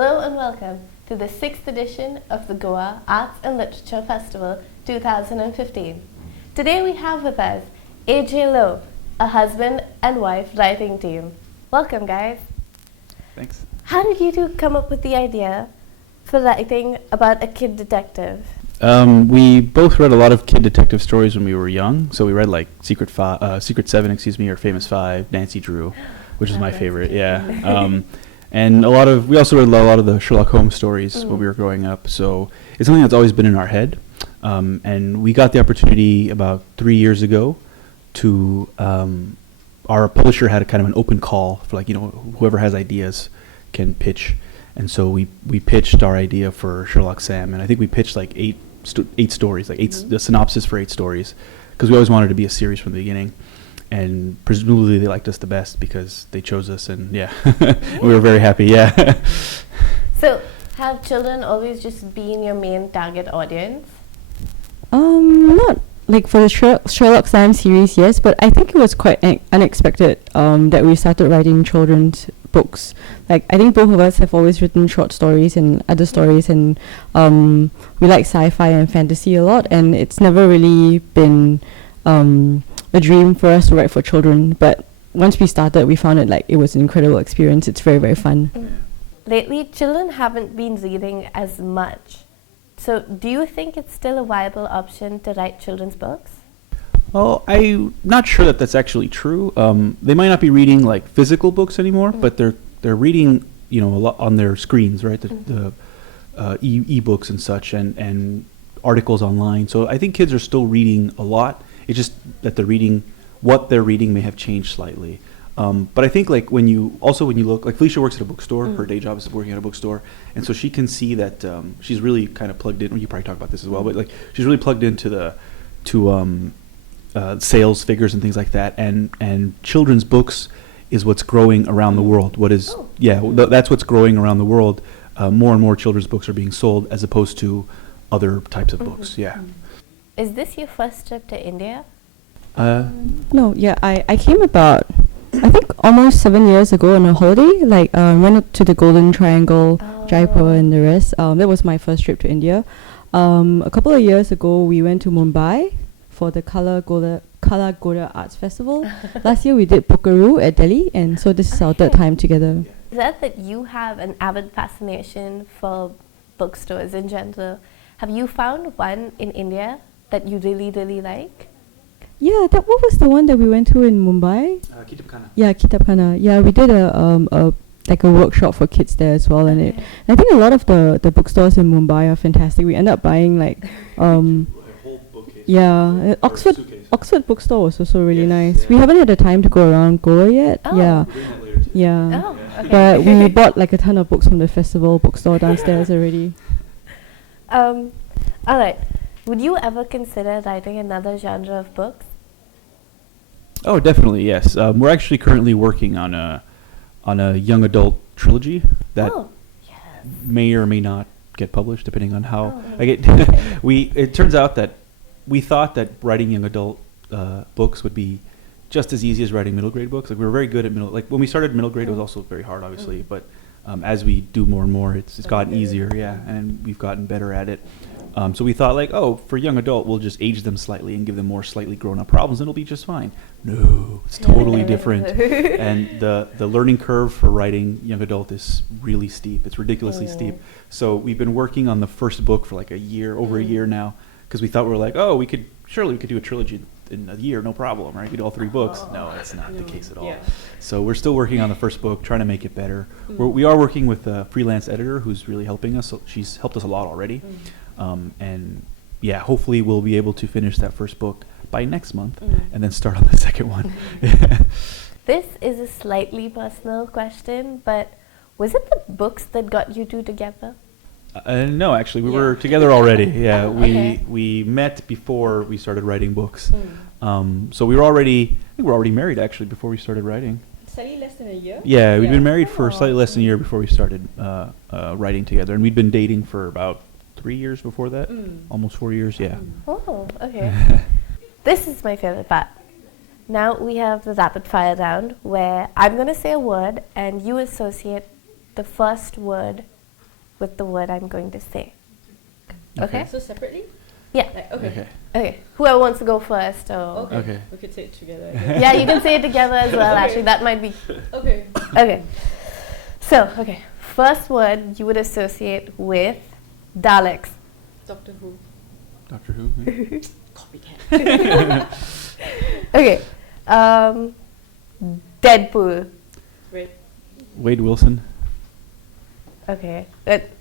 Hello and welcome to the 6th edition of the Goa Arts and Literature Festival 2015. Today we have with us AJ Loeb, a husband and wife writing team. Welcome, guys. Thanks. How did you two come up with the idea for writing about a kid detective? We both read a lot of kid detective stories when we were young. So we read like Secret 7, or Famous Five, Nancy Drew, which is my favorite. Yeah. And we also read a lot of the Sherlock Holmes stories when we were growing up. So it's something that's always been in our head. And we got the opportunity about 3 years ago to, our publisher had a kind of an open call for whoever has ideas can pitch. And so we pitched our idea for Sherlock Sam, and I think we pitched like eight stories, the synopsis for 8 stories, because we always wanted to be a series from the beginning. And presumably they liked us the best because they chose us, and we were very happy. Yeah. So, have children always just been your main target audience? Not like for the Sherlock Sam series, yes, but I think it was quite unexpected that we started writing children's books. Like, I think both of us have always written short stories and other stories, and we like sci-fi and fantasy a lot, and it's never really been a dream for us to write for children, but once we started, we found it was an incredible experience. It's very, very fun. Lately, children haven't been reading as much. So, do you think it's still a viable option to write children's books? Well, I'm not sure that that's actually true. They might not be reading like physical books anymore, but they're reading, a lot on their screens, right? The e-books and such, and articles online. So I think kids are still reading a lot. It's just that what they're reading may have changed slightly. But I think when you look, like Felicia works at a bookstore, her day job is working at a bookstore, and so she can see that she's really kind of plugged in. Well, you probably talk about this as well, but she's really plugged into sales figures and things like that, and children's books is what's growing around the world. That's what's growing around the world. More and more children's books are being sold as opposed to other types of books. Yeah. Is this your first trip to India? No, I came about, I think, almost 7 years ago on a holiday. Went up to the Golden Triangle, Jaipur, and the rest. That was my first trip to India. A couple of years ago, we went to Mumbai for the Kala Goda Arts Festival. Last year, we did Pukaroo at Delhi, and so this is our third time together. Is that you have an avid fascination for bookstores in general? Have you found one in India that you really, really like? Yeah, what was the one that we went to in Mumbai? Kitabkhana. Yeah, Kitabkhana. Yeah, we did a workshop for kids there as well, and I think a lot of the bookstores in Mumbai are fantastic. We ended up buying a whole bookcase. Yeah, Oxford bookstore was also really nice. Yeah. We haven't had the time to go around Goa yet. Oh. Yeah. Yeah. Oh, okay. But we bought a ton of books from the festival bookstore downstairs already. All right. Would you ever consider writing another genre of books? Oh, definitely, yes. We're actually currently working on a young adult trilogy that may or may not get published, depending on how. It turns out that we thought that writing young adult books would be just as easy as writing middle grade books. We were very good at when we started middle grade, it was also very hard, obviously, but as we do more and more, it's gotten easier, and we've gotten better at it. So we thought for young adult, we'll just age them slightly and give them more slightly grown up problems, and it'll be just fine. No, it's totally different. And the learning curve for writing young adult is really steep. It's ridiculously steep. So we've been working on the first book for over a year now, because we thought we could do a trilogy in a year, no problem, right? We do all 3 books. No, that's not the case at all. Yeah. So we're still working on the first book, trying to make it better. We are working with a freelance editor who's really helping us. So she's helped us a lot already. Hopefully we'll be able to finish that first book by next month and then start on the second one. This is a slightly personal question, but was it the books that got you two together? No, actually, we were together already. Yeah, we met before we started writing books. So we were already married actually before we started writing. Slightly less than a year? Yeah, we'd been married for slightly less than a year before we started writing together, and we'd been dating for about 3 years before that, almost 4 years. Yeah. Oh, okay. This is my favorite part. Now we have the rapid fire round where I'm going to say a word and you associate the first word with the word I'm going to say. Okay? So separately? Yeah. Okay. Okay. Whoever wants to go first, or Okay. We could say it together. yeah, you can say it together as well. Okay. Actually, that might be Okay. okay. So, okay, first word you would associate with Daleks. Doctor Who. Doctor Who. Yeah. Copycat. Okay, Deadpool. Red. Wade Wilson. Okay,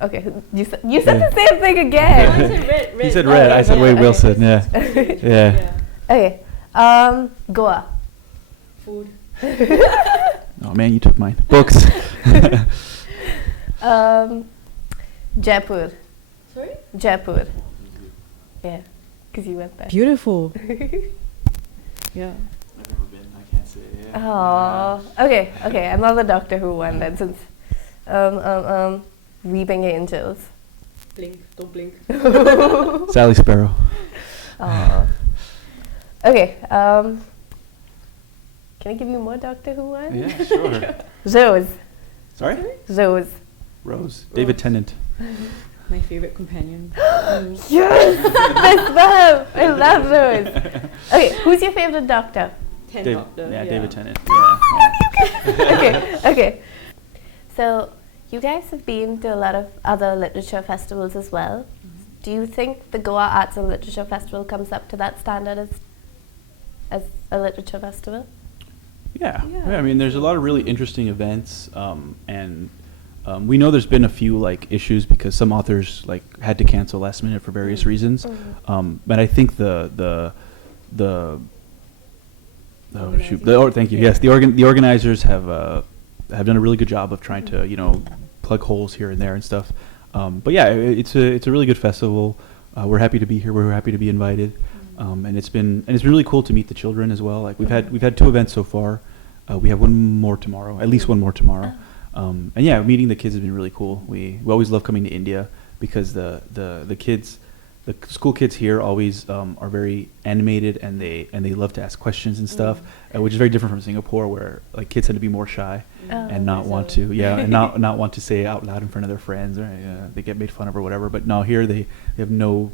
okay. You said Yeah. the same thing again. I said red. He said red. I said yeah, Wade okay. Wilson. Yeah. Yeah. Okay, Goa. Food. Oh man, you took mine. Books. Jaipur. Sorry? Jaipur. Yeah, because you went there. Beautiful. Yeah. I've never been. I can't say. Oh, okay, okay. Another Doctor Who one then, since Weeping Angels. Blink. Don't blink. Sally Sparrow. Oh. Okay. Can I give you more Doctor Who one? Yeah, sure. Rose. Sorry? Rose. Rose. David Tennant. My favorite companion. Yes, I love. I love Rose. Okay, who's your favorite Doctor? Doctor. Yeah, David Tennant. Yeah. Okay, okay. So you guys have been to a lot of other literature festivals as well. Do you think the Goa Arts and Literature Festival comes up to that standard as a literature festival? Yeah. Yeah. Yeah, I mean, there's a lot of really interesting events, and we know there's been a few like issues because some authors like had to cancel last minute for various reasons. But I think the thank you. Yes, the organizers have done a really good job of trying to plug holes here and there and stuff. But yeah, it's a really good festival. We're happy to be here. We're happy to be invited. And it's been really cool to meet the children as well. Like we've had 2 events so far. We have one more tomorrow, at least one more tomorrow. And yeah, meeting the kids has been really cool. We always love coming to India because the kids, the school kids here always are very animated and they love to ask questions and stuff, which is very different from Singapore where like kids tend to be more shy and not want to and not want to say out loud in front of their friends, or they get made fun of or whatever. But no, here they have no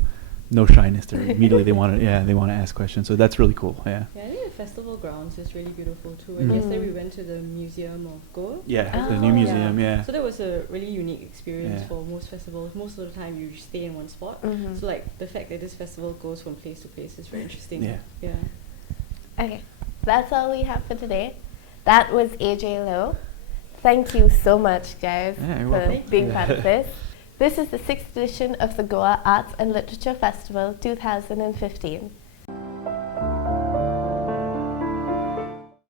shyness. They immediately they want to ask questions. So that's really cool. Yeah. Yeah, I think the festival grounds is really beautiful too. And yesterday we went to the Museum of Goa. Yeah, the new museum. Yeah. So that was a really unique experience Yeah. for most festivals. Most of the time you stay in one spot. So like the fact that this festival goes from place to place is very interesting. Yeah. Yeah. Okay, that's all we have for today. That was AJ Lowe. Thank you so much, guys, Yeah, you're for welcome. being part of this. This is the 6th edition of the Goa Arts and Literature Festival 2015.